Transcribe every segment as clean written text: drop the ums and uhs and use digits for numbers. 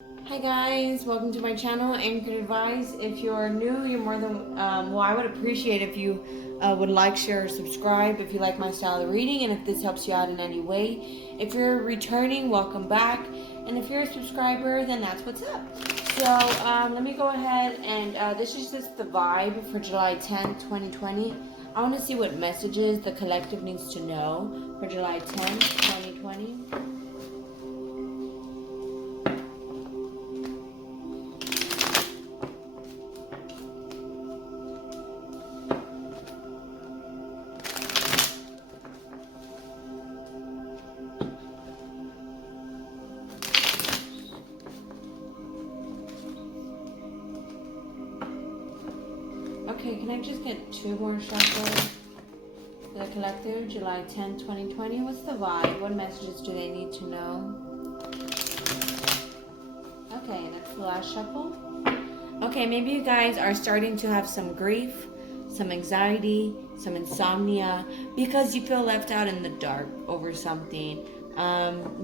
Hi guys, welcome to my channel, Anchoredadvice. If you're new, you're more than, well, I would appreciate if you would like, share, or subscribe if you like my style of reading and if this helps you out in any way. If you're returning, welcome back. And if you're a subscriber, then that's what's up. So let me go ahead and this is just the vibe for July 10th, 2020. I want to see what messages the collective needs to know for July 10th, 2020. Okay, can I just get two more shuffles for the collective, July 10th, 2020? What's the vibe? What messages do they need to know? Okay, that's the last shuffle. Okay, maybe you guys are starting to have some grief, some anxiety, some insomnia, because you feel left out in the dark over something.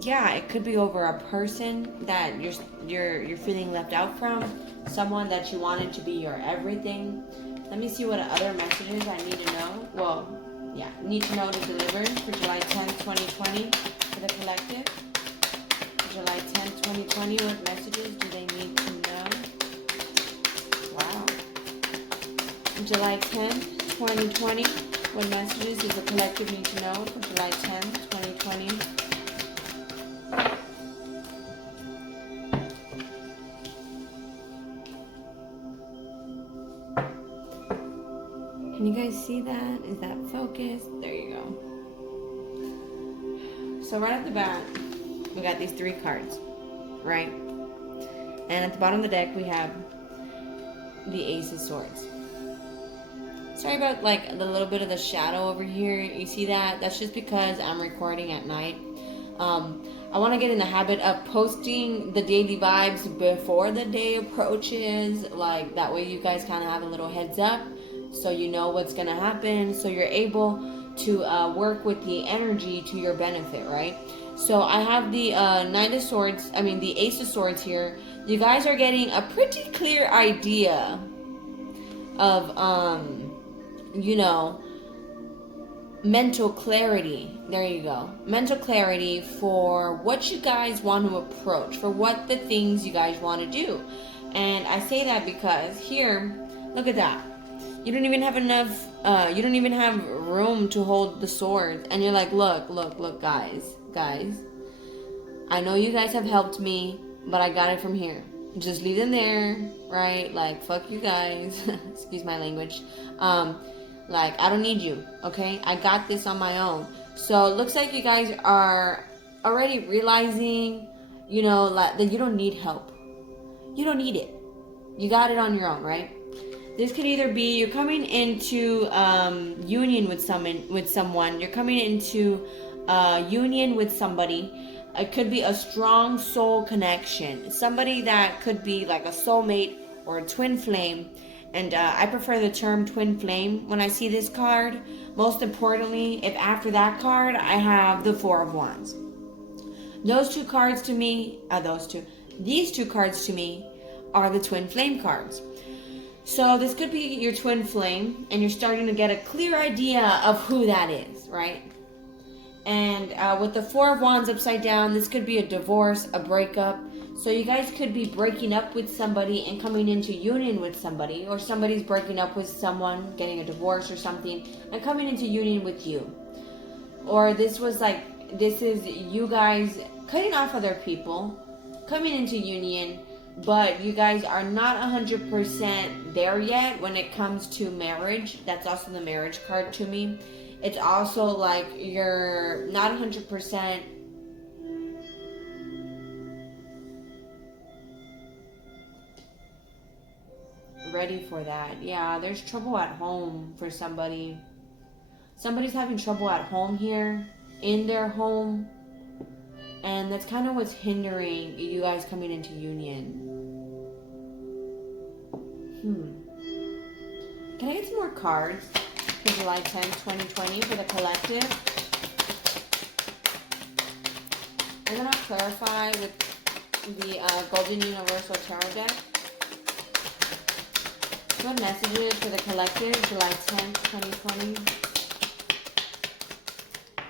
Yeah, it could be over a person that you're feeling left out from, someone that you wanted to be your everything. Let me see what other messages I need to know. Well, yeah, need to know to deliver for July 10th, 2020 for the collective. July 10th, 2020, what messages do they need to know? Wow. July 10th, 2020, what messages does the collective need to know for July 10th, 2020? Can you guys see that? Is that focused? There you go. So right at the bat, we got these three cards, right? And at the bottom of the deck, we have the Ace of Swords. Sorry about like the little bit of the shadow over here. You see that? That's just because I'm recording at night. I want to get in the habit of posting the daily vibes before the day approaches. Like that way you guys kind of have a little heads up. So you know what's going to happen. So you're able to work with the energy to your benefit, right? So I have the the Ace of Swords here. You guys are getting a pretty clear idea of, mental clarity. There you go. Mental clarity for what you guys want to approach, for what the things you guys want to do. And I say that because here, look at that. You don't even have enough, you don't even have room to hold the sword. And you're like, look, guys. I know you guys have helped me, but I got it from here. Just leave them there, right? Like, fuck you guys. Excuse my language. Like, I don't need you, okay? I got this on my own. So it looks like you guys are already realizing, like, that you don't need help. You don't need it. You got it on your own, right? This could either be you're coming into union with someone. You're coming into union with somebody. It could be a strong soul connection. Somebody that could be like a soulmate or a twin flame. And I prefer the term twin flame when I see this card. Most importantly, if after that card, I have the Four of Wands. These two cards to me are the twin flame cards. So this could be your twin flame, and you're starting to get a clear idea of who that is, right? And with the Four of Wands upside down, this could be a divorce, a breakup. So you guys could be breaking up with somebody and coming into union with somebody, or somebody's breaking up with someone, getting a divorce or something, and coming into union with you. Or this is you guys cutting off other people, coming into union, but you guys are not 100% there yet when it comes to marriage. That's also the marriage card to me. It's also like you're not 100% ready for that. Yeah, there's trouble at home for somebody. Somebody's having trouble at home here, in their home. And that's kind of what's hindering you guys coming into union. Can I get some more cards for July 10th, 2020 for the collective? And then I'll clarify with the Golden Universal Tarot deck. What messages for the collective, July 10th, 2020?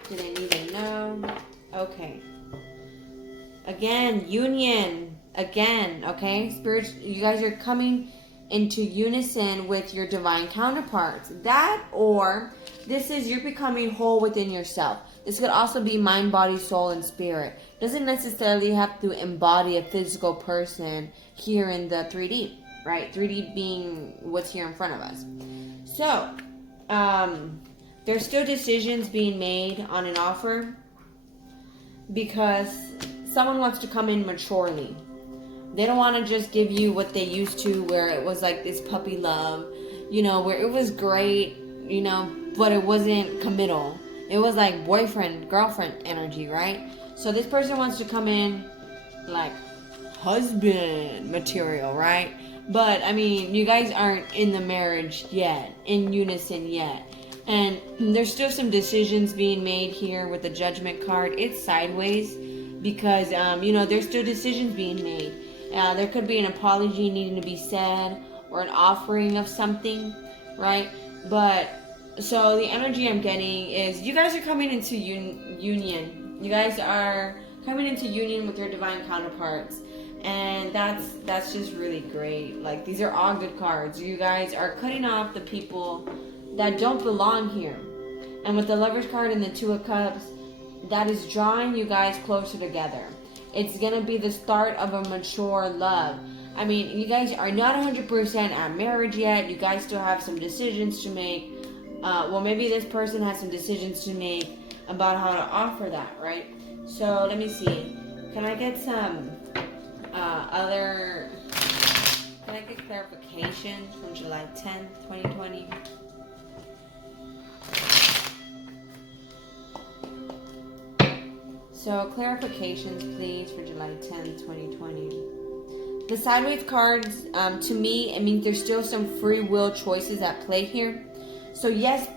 Do they need to know? Okay. Again, union. Again, okay? Spirit, you guys are coming into unison with your divine counterparts. That, or this is you're becoming whole within yourself. This could also be mind, body, soul, and spirit. Doesn't necessarily have to embody a physical person here in the 3D, right? 3D being what's here in front of us. So, there's still decisions being made on an offer because someone wants to come in maturely. They don't want to just give you what they used to, where it was like this puppy love, you know, where it was great, you know, but it wasn't committal. It was like boyfriend, girlfriend energy, right? So this person wants to come in like husband material, right? But, I mean, you guys aren't in the marriage yet, in unison yet. And there's still some decisions being made here with the Judgment card. It's sideways because, you know, there's still decisions being made. There could be an apology needing to be said or an offering of something, right? But, so the energy I'm getting is you guys are coming into union. You guys are coming into union with your divine counterparts. And that's just really great. Like, these are all good cards. You guys are cutting off the people that don't belong here. And with the Lovers card and the Two of Cups, that is drawing you guys closer together. It's going to be the start of a mature love. I mean, you guys are not 100% at marriage yet. You guys still have some decisions to make. Well, maybe this person has some decisions to make about how to offer that, right? So, let me see. Can I get some can I get clarification from July 10th, 2020? So, clarifications, please, for July 10th, 2020. The sideways cards, to me, it means there's still some free will choices at play here. So, yes,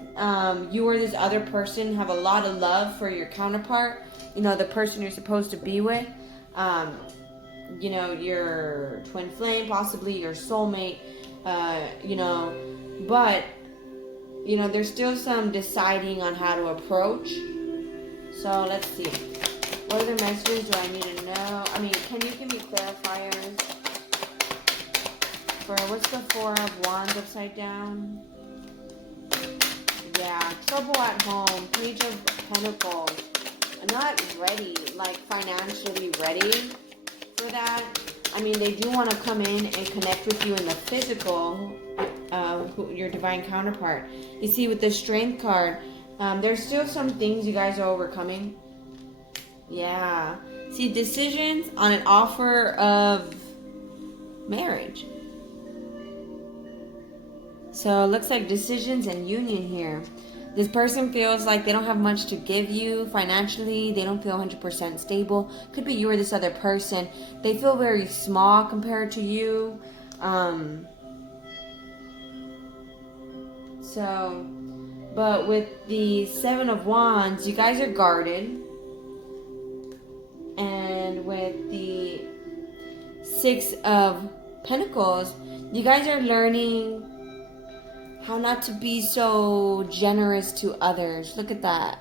you or this other person have a lot of love for your counterpart, you know, the person you're supposed to be with. You know, your twin flame, possibly your soulmate, you know, but, you know, there's still some deciding on how to approach. So, let's see. What other messages do I need to know? I mean, can you give me clarifiers for what's the Four of Wands upside down? Yeah, trouble at home, Page of Pentacles. I'm not ready, like financially ready for that. I mean, they do want to come in and connect with you in the physical, your divine counterpart. You see, with the Strength card, there's still some things you guys are overcoming. Yeah. See, decisions on an offer of marriage. So it looks like decisions and union here. This person feels like they don't have much to give you financially. They don't feel 100% stable. Could be you or this other person. They feel very small compared to you. But with the Seven of Wands, you guys are guarded. And with the Six of Pentacles, you guys are learning how not to be so generous to others. Look at that.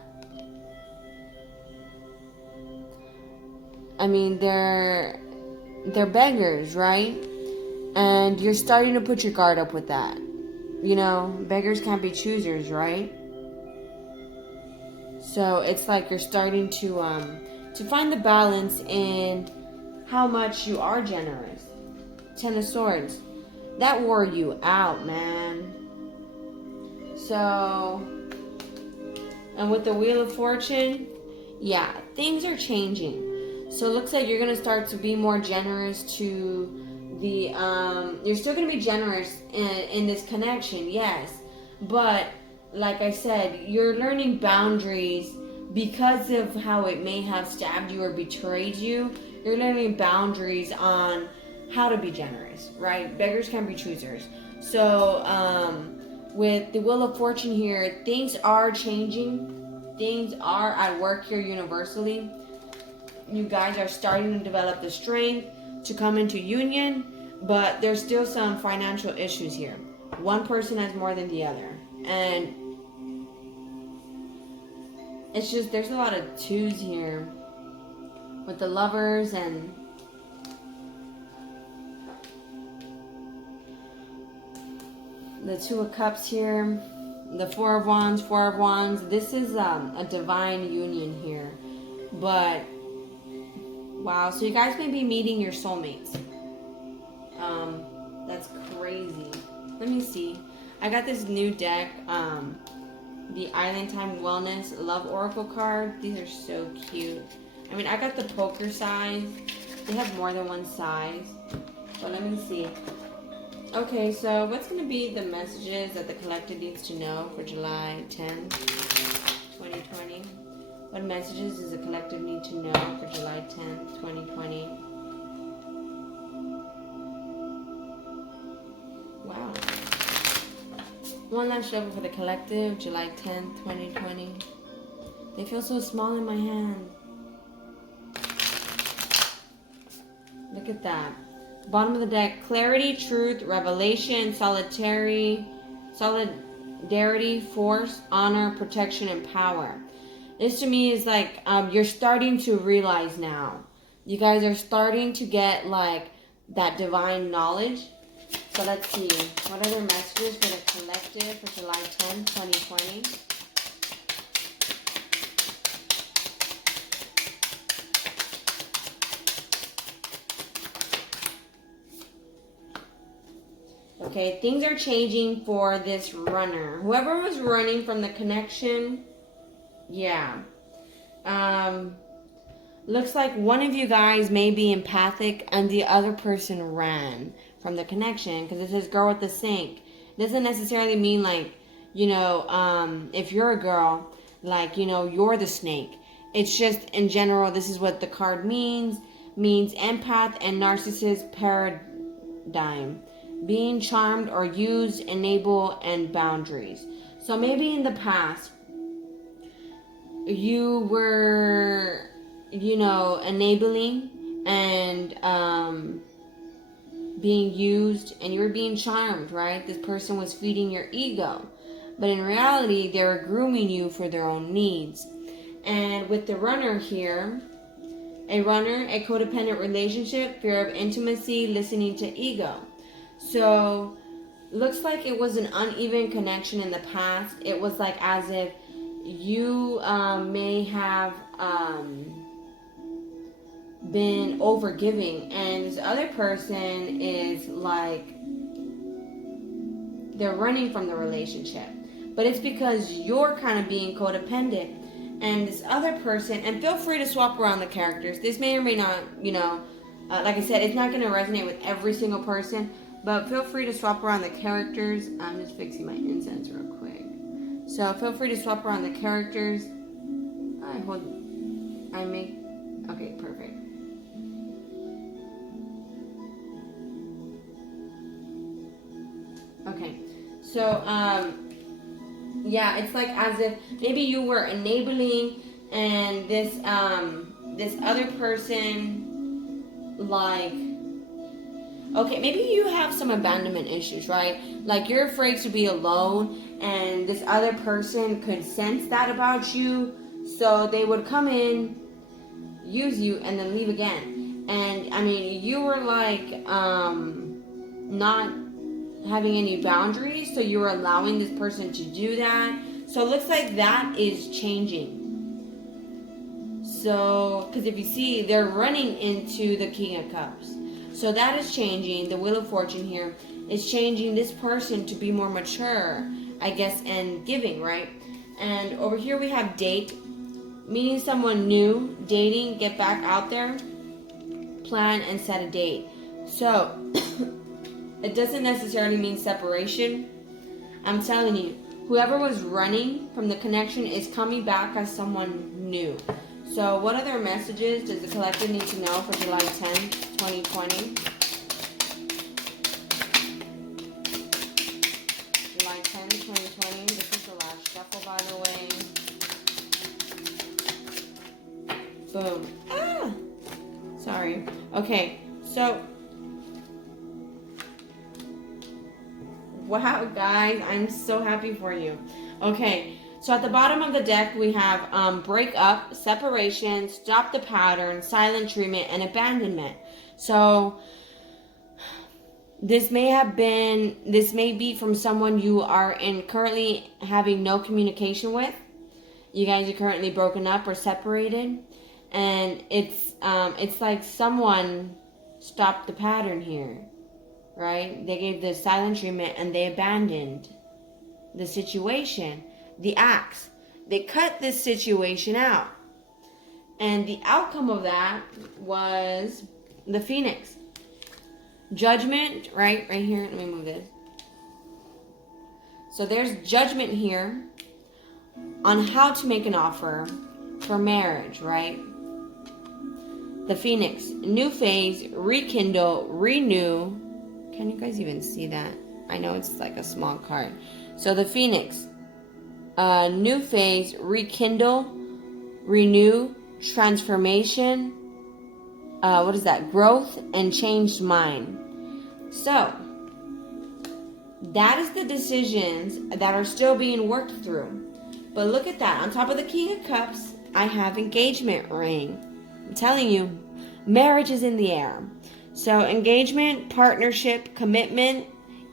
I mean, they're beggars, right? And you're starting to put your guard up with that. You know, beggars can't be choosers, right? So it's like you're starting to find the balance in how much you are generous. Ten of Swords. That wore you out, man. So, and with the Wheel of Fortune, yeah, things are changing. So it looks like you're going to start to be more generous to the, you're still going to be generous in this connection, yes. But, like I said, you're learning boundaries because of how it may have stabbed you or betrayed you. You're learning boundaries on how to be generous, right? Beggars can be choosers. So, with the Wheel of Fortune here, things are changing. Things are at work here universally. you guys are starting to develop the strength to come into union, but there's still some financial issues here. One person has more than the other. And it's just, there's a lot of twos here with the Lovers and the Two of Cups here, the Four of Wands, Four of Wands. This is a divine union here. But, wow, so you guys may be meeting your soulmates. That's crazy. Let me see. I got this new deck, the Island Time Wellness Love Oracle card. These are so cute. I mean, I got the poker size. They have more than one size. But let me see. Okay, so what's going to be the messages that the collective needs to know for July 10, 2020? What messages does the collective need to know for July 10, 2020? Wow. One last shuffle for the collective, July 10th, 2020. They feel so small in my hand. Look at that. Bottom of the deck, clarity, truth, revelation, solidarity, force, honor, protection, and power. This to me is like, you're starting to realize now. You guys are starting to get like that divine knowledge. So let's see. What other messages for the collective for July 10, 2020? Okay, things are changing for this runner. Whoever was running from the connection, yeah. Looks like one of you guys may be empathic and the other person ran from the connection, because it says girl with the sink. It doesn't necessarily mean like, you know, if you're a girl, like, you know, you're the snake. It's just in general, this is what the card means empath and narcissist paradigm. Being charmed or used, enable, and boundaries. So maybe in the past, you were, you know, enabling and being used, and you were being charmed, right? This person was feeding your ego. But in reality, they were grooming you for their own needs. And with the runner here, a codependent relationship, fear of intimacy, listening to ego. So, looks like it was an uneven connection in the past. It was like as if you may have been overgiving, and this other person is like, they're running from the relationship. But it's because you're kind of being codependent, and this other person, and feel free to swap around the characters. This may or may not, you know, like I said, it's not going to resonate with every single person. But feel free to swap around the characters. I'm just fixing my incense real quick. So feel free to swap around the characters. Okay, perfect. Okay, so, yeah, it's like as if maybe you were enabling and this other person, like, okay, maybe you have some abandonment issues, right? Like you're afraid to be alone, and this other person could sense that about you, so they would come in, use you, and then leave again. And I mean, you were like not having any boundaries, so you were allowing this person to do that. So it looks like that is changing. So, because if you see, they're running into the King of Cups. So that is changing. The Wheel of Fortune here is changing this person to be more mature, I guess, and giving, right? And over here we have date, meeting someone new, dating, get back out there, plan and set a date. So it doesn't necessarily mean separation. I'm telling you, whoever was running from the connection is coming back as someone new. So what other messages does the collective need to know for July 10, 2020? July 10, 2020. This is the last shuffle, by the way. Boom. Ah! Okay, so wow, guys, I'm so happy for you. Okay, so at the bottom of the deck, we have break up, separation, stop the pattern, silent treatment, and abandonment. So this may be from someone you are currently having no communication with. You guys are currently broken up or separated, and it's like someone stopped the pattern here, right? They gave the silent treatment and they abandoned the situation, the acts. They cut this situation out. And the outcome of that was the Phoenix. Judgment, right here. Let me move this. So there's judgment here on how to make an offer for marriage, right? The Phoenix, new phase, rekindle, renew. Can you guys even see that? I know it's like a small card. So the Phoenix, new phase, rekindle, renew, transformation, what is that? Growth and changed mind. So that is the decisions that are still being worked through. But look at that. On top of the King of Cups, I have engagement ring. I'm telling you, marriage is in the air. So engagement, partnership, commitment,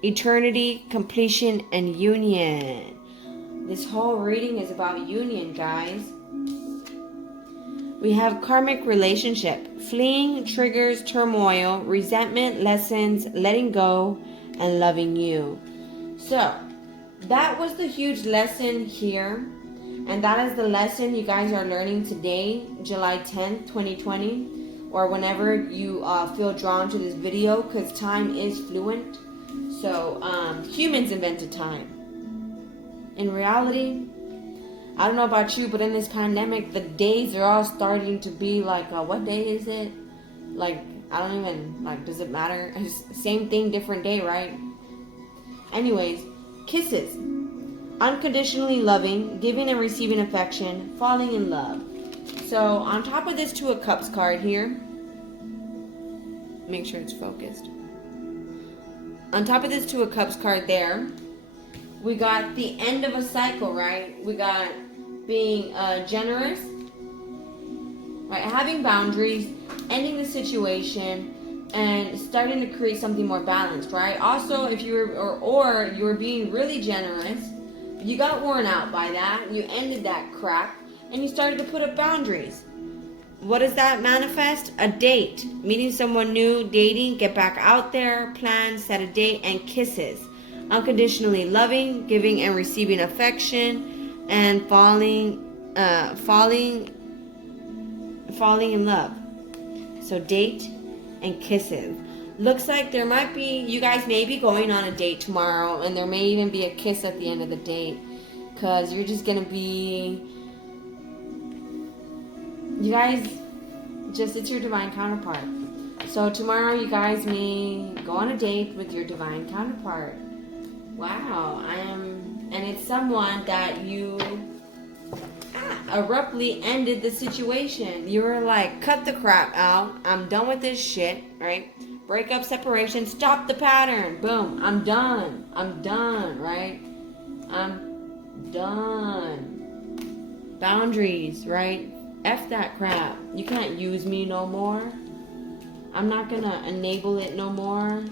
eternity, completion, and union. This whole reading is about union, guys. We have karmic relationship, fleeing, triggers, turmoil, resentment, lessons, letting go, and loving you. So that was the huge lesson here. And that is the lesson you guys are learning today, July 10th, 2020. Or whenever you feel drawn to this video, because time is fluent. So humans invented time. In reality, I don't know about you, but in this pandemic, the days are all starting to be like, what day is it? Like, I don't even, like, does it matter? Same thing, different day, right? Anyways, kisses. Unconditionally loving, giving and receiving affection, falling in love. So on top of this Two of Cups card here, make sure it's focused. On top of this Two of Cups card there, we got the end of a cycle, right? We got being generous, right? Having boundaries, ending the situation, and starting to create something more balanced, right? Also, if you were, or you were being really generous, you got worn out by that, you ended that crap, and you started to put up boundaries. What does that manifest? A date. Meeting someone new, dating, get back out there, plan, set a date, and kisses. Unconditionally loving, giving and receiving affection, and falling in love. So date and kisses. Looks like there might be, you guys may be going on a date tomorrow, and there may even be a kiss at the end of the date, because you're just going to be, you guys, it's your divine counterpart. So tomorrow you guys may go on a date with your divine counterpart. Wow, and it's someone that you abruptly ended the situation. You were like, cut the crap out, I'm done with this shit, right? Breakup, separation, stop the pattern. Boom, I'm done, right? I'm done. Boundaries, right? F that crap. You can't use me no more. I'm not gonna enable it no more.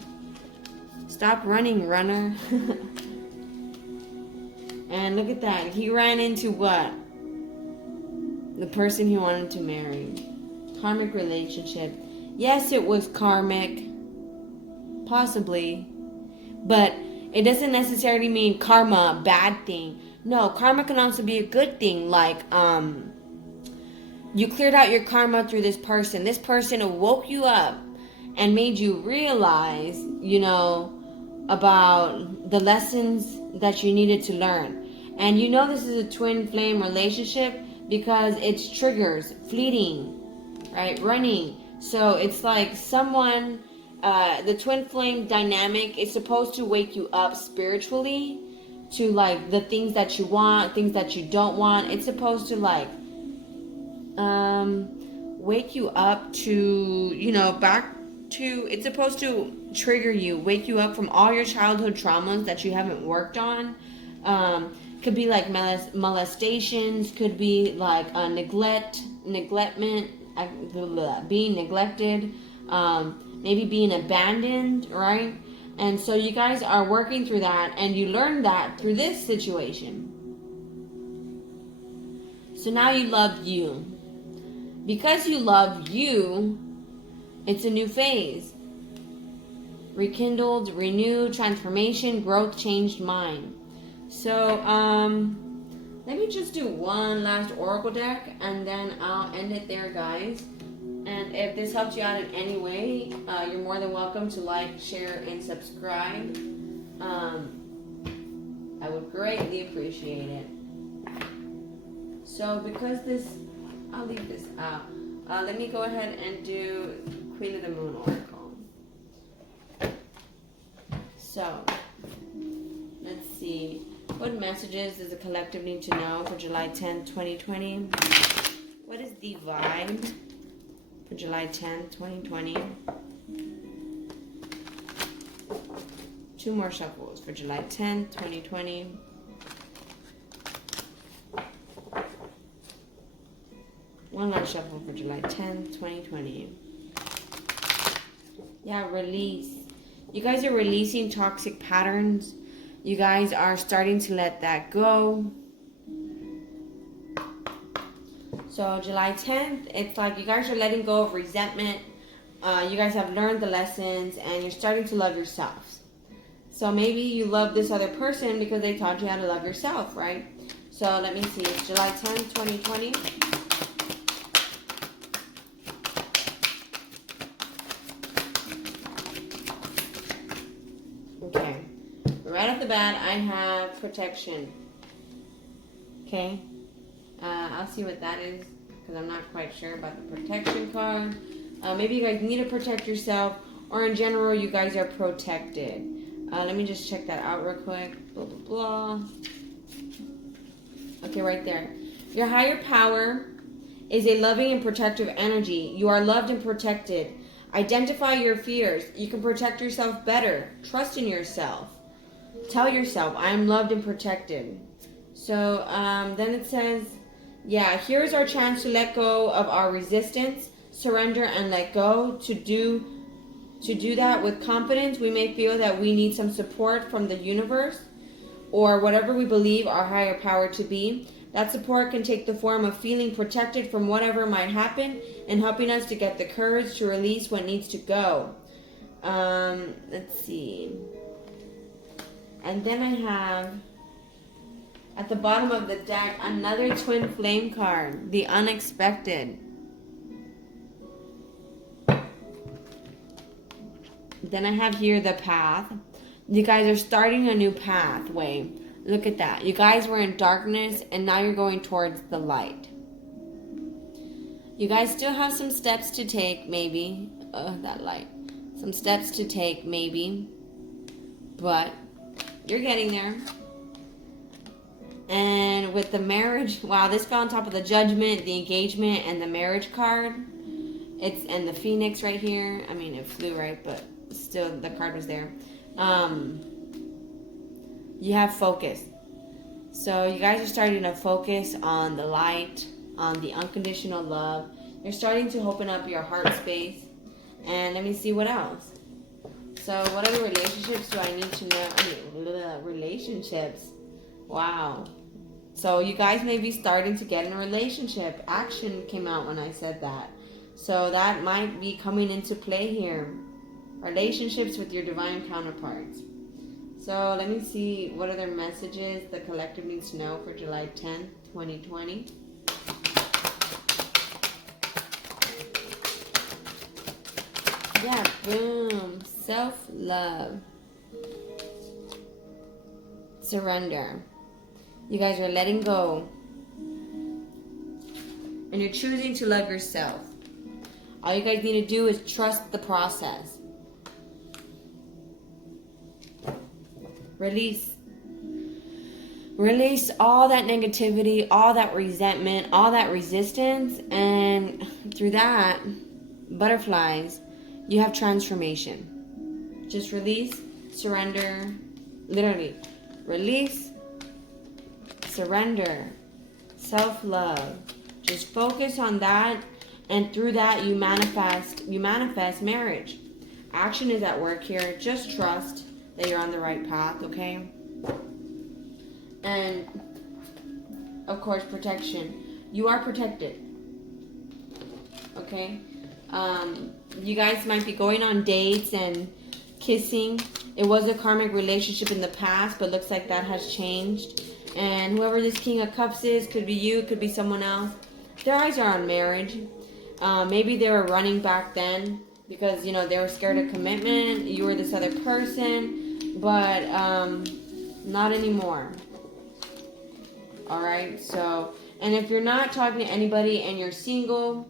Stop running, runner. And look at that. He ran into what? The person he wanted to marry. Karmic relationship. Yes, it was karmic. Possibly. But it doesn't necessarily mean karma, a bad thing. No, karma can also be a good thing. Like, you cleared out your karma through this person. This person woke you up and made you realize, about the lessons that you needed to learn. And this is a twin flame relationship because it's triggers, fleeting, right? Running. So it's like someone, the twin flame dynamic is supposed to wake you up spiritually to like the things that you want, things that you don't want. It's supposed to like wake you up to, you know, back to, it's supposed to trigger you, wake you up from all your childhood traumas that you haven't worked on. Could be like molestations, could be like neglectment, being neglected, maybe being abandoned, right? And so you guys are working through that, and you learned that through this situation. So now you love you. Because you love you, it's a new phase. Rekindled, renewed, transformation, growth, changed mind. So, let me just do one last oracle deck, and then I'll end it there, guys. And if this helps you out in any way, you're more than welcome to like, share, and subscribe. I would greatly appreciate it. So because this, I'll leave this out. Let me go ahead and do Queen of the Moon oracle. So, let's see. What messages does the collective need to know for July 10th, 2020? What is the vibe for July 10th, 2020? 2 more shuffles for July 10th, 2020. One last shuffle for July 10th, 2020. Yeah, release. You guys are releasing toxic patterns. You guys are starting to let that go. So July 10th, it's like you guys are letting go of resentment. You guys have learned the lessons, and you're starting to love yourselves. So maybe you love this other person because they taught you how to love yourself, right? So let me see. It's July 10th, 2020. Okay. Right off the bat, I have protection. Okay. I'll see what that is, because I'm not quite sure about the protection card. Maybe you guys need to protect yourself, or in general, you guys are protected. Let me just check that out real quick. Blah, blah, blah. Okay, right there. Your higher power is a loving and protective energy. You are loved and protected. Identify your fears. You can protect yourself better. Trust in yourself. Tell yourself, I am loved and protected. So then it says, yeah, here's our chance to let go of our resistance, surrender, and let go. To do that with confidence, we may feel that we need some support from the universe or whatever we believe our higher power to be. That support can take the form of feeling protected from whatever might happen and helping us to get the courage to release what needs to go. Let's see. And then I have, at the bottom of the deck, another twin flame card, the unexpected. Then I have here the path. You guys are starting a new pathway. Look at that. You guys were in darkness, and now you're going towards the light. You guys still have some steps to take, maybe. That light. Some steps to take, maybe. But you're getting there. And with the marriage, wow, this fell on top of the judgment, the engagement, and the marriage card. And the phoenix right here. I mean, it flew right, but still the card was there. You have focus. So you guys are starting to focus on the light, on the unconditional love. You're starting to open up your heart space. And let me see what else. So what other relationships do I need to know? Relationships. Wow. So you guys may be starting to get in a relationship. Action came out when I said that. So that might be coming into play here. Relationships with your divine counterparts. So let me see what other messages the collective needs to know for July 10th, 2020. Yeah, boom. Self-love. Surrender. You guys are letting go. And you're choosing to love yourself. All you guys need to do is trust the process. Release. Release all that negativity, all that resentment, all that resistance, and through that, butterflies, you have transformation. Just release, surrender, literally, release, surrender, self-love. Just focus on that, and through that, you manifest marriage. Action is at work here. Just trust that you're on the right path, okay? And of course, protection. You are protected. Okay? You guys might be going on dates and kissing. It was a karmic relationship in the past, but looks like that has changed. And whoever this King of Cups is, could be you, could be someone else. Their eyes are on marriage. Maybe they were running back then because, you know, they were scared of commitment. You were this other person, but not anymore. All right, so, and if you're not talking to anybody and you're single,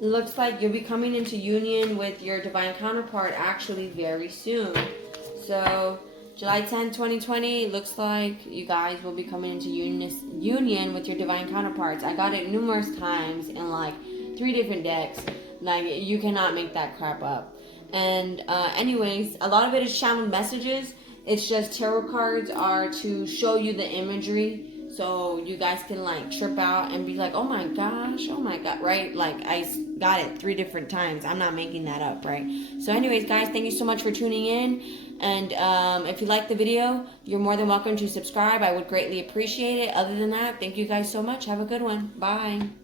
looks like you'll be coming into union with your divine counterpart actually very soon. So, July 10, 2020, looks like you guys will be coming into union with your divine counterparts. I got it numerous times in like 3 different decks. Like, you cannot make that crap up. And anyways, a lot of it is channeled messages. It's just tarot cards are to show you the imagery, so you guys can like trip out and be like, oh my gosh, oh my god, right? Like, I got it 3 different times. I'm not making that up, right? So anyways, guys, thank you so much for tuning in. And if you like the video, you're more than welcome to subscribe. I would greatly appreciate it. Other than that, thank you guys so much. Have a good one. Bye.